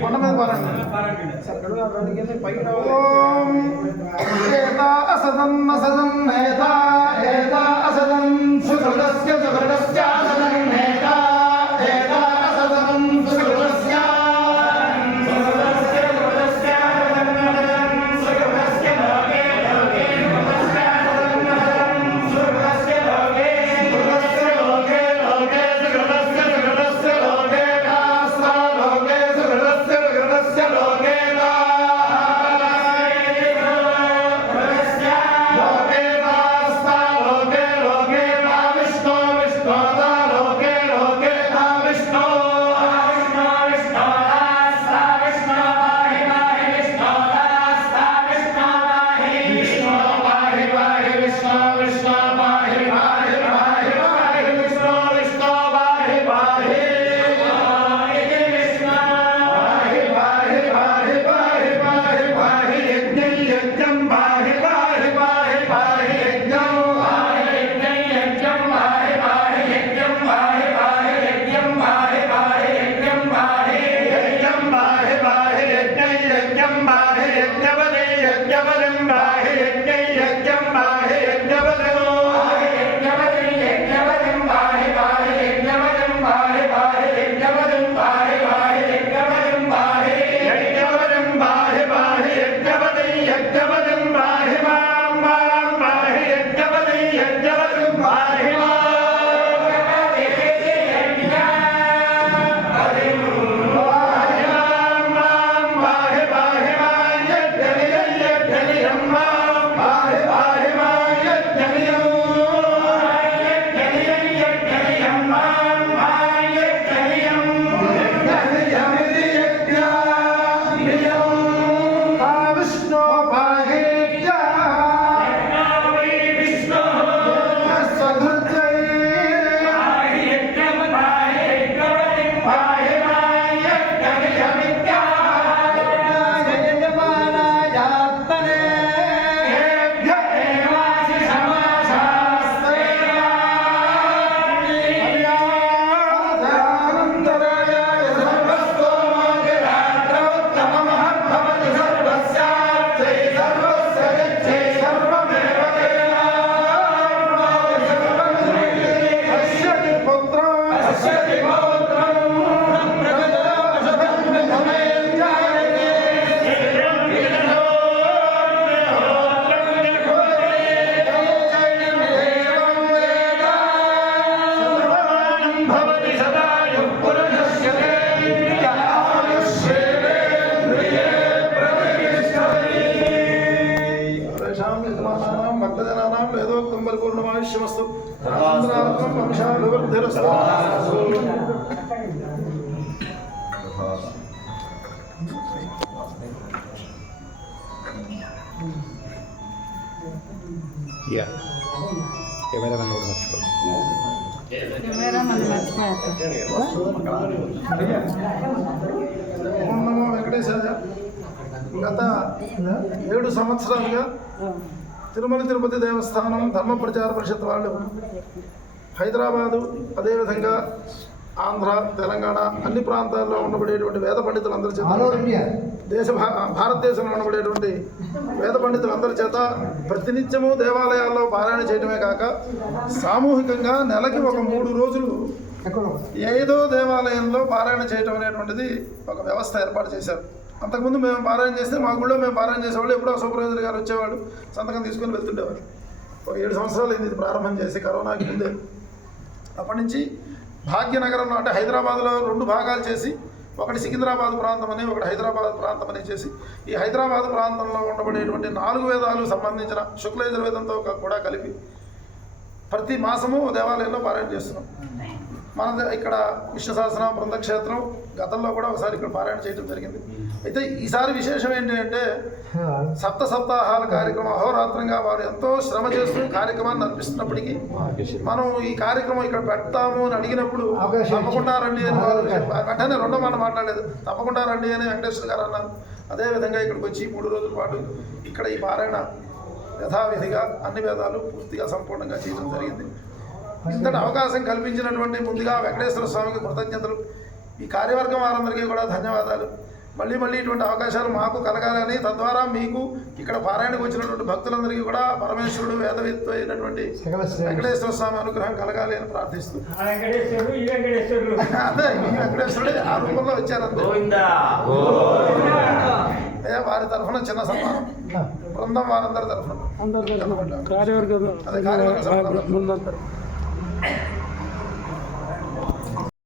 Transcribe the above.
కొండ మీద అసదన్న సదన్నేత ఏత అసదన్ సుకృతస్య సుకృతస్య అసదన్ నేత ఏత అసదన్ సుకృతస్య సుకృతస్య సుకృతస్య సుకృతస్య లోకే లోకే సుకృతస్య లోకే సుకృతస్య లోకే లోకే సుకృతస్య సుకృతస్య లోకే కాస్తా లోకే సుకృతస్య సుకృతస్య లోకే పూర్ణమాయుష్యమస్తు వంశాభివృద్ధిరస్తు. ఓం నమో వెంకటేశాయ. గత 7 సంవత్సరాలుగా తిరుమల తిరుపతి దేవస్థానం ధర్మ ప్రచార పరిషత్ వాళ్ళు హైదరాబాదు, అదేవిధంగా ఆంధ్ర, తెలంగాణ అన్ని ప్రాంతాల్లో ఉండబడేటువంటి వేద పండితులందరి చేత, భారతదేశంలో ఉండబడేటువంటి వేద పండితులందరి చేత ప్రతినిత్యము దేవాలయాల్లో పారాయణ చేయడమే కాక సామూహికంగా నెలకి ఒక 3 రోజులు ఏదో దేవాలయంలో పారాయణ చేయడం అనేటువంటిది ఒక వ్యవస్థ ఏర్పాటు చేశారు. అంతకుముందు మేము పారాయణ చేస్తే మా గుళ్ళో మేము పారాయణ చేసేవాళ్ళు, ఎప్పుడో సూపర్వైజర్ గారు వచ్చేవాళ్ళు, సంతకం తీసుకొని వెళ్తుండేవారు. ఒక 7 సంవత్సరాలు అయింది ఇది ప్రారంభం చేసి, కరోనాకి ముందే. అప్పటి నుంచి భాగ్యనగరంలో అంటే హైదరాబాద్లో 2 భాగాలు చేసి, ఒకటి సికింద్రాబాద్ ప్రాంతం అని, ఒకటి హైదరాబాద్ ప్రాంతం అని చేసి, ఈ హైదరాబాద్ ప్రాంతంలో ఉండబడేటువంటి 4 వేదాలు సంబంధించిన శుక్లయజుర్వేదంతో కూడా కలిపి ప్రతి మాసము దేవాలయంలో పారాయణ చేస్తున్నాం. మన ఇక్కడ విష్ణు సహస్ర బృందక్షేత్రం గతంలో కూడా ఒకసారి ఇక్కడ పారాయణ చేయడం జరిగింది. అయితే ఈసారి విశేషం ఏంటి అంటే సప్తాహాల కార్యక్రమం అహోరాత్రంగా వారు ఎంతో శ్రమ చేస్తూ కార్యక్రమాన్ని నడిపిస్తున్నప్పటికీ మనం ఈ కార్యక్రమం ఇక్కడ పెడతాము అని అడిగినప్పుడు తప్పకుండా రండి అని వారు వెంటనే 2వ మాట మాట్లాడలేదు, తప్పకుండా రండి అని వెంకటేశ్వర గారు అన్నారు. అదేవిధంగా ఇక్కడికి వచ్చి 3 రోజుల పాటు ఇక్కడ ఈ పారాయణ యథావిధిగా అన్ని వేదాలు పూర్తిగా సంపూర్ణంగా చేయడం జరిగింది. ఇంతటి అవకాశం కల్పించినటువంటి ముందుగా వెంకటేశ్వర స్వామికి కృతజ్ఞతలు. ఈ కార్యవర్గం వారందరికీ కూడా ధన్యవాదాలు. మళ్ళీ మళ్ళీ ఇటువంటి అవకాశాలు మాకు కలగాలని, తద్వారా మీకు ఇక్కడ పారాయణకు వచ్చినటువంటి భక్తులందరికీ కూడా పరమేశ్వరుడు వేదవిత్తు అయినటువంటి వెంకటేశ్వర స్వామి అనుగ్రహం కలగాలి అని ప్రార్థిస్తూ, అదే ఈ వెంకటేశ్వరుడే ఆ రూపంలో వచ్చారంతే. వారి తరఫున చిన్న సన్మానం, బృందం వారందరి తరఫున, అదే కార్యవర్గ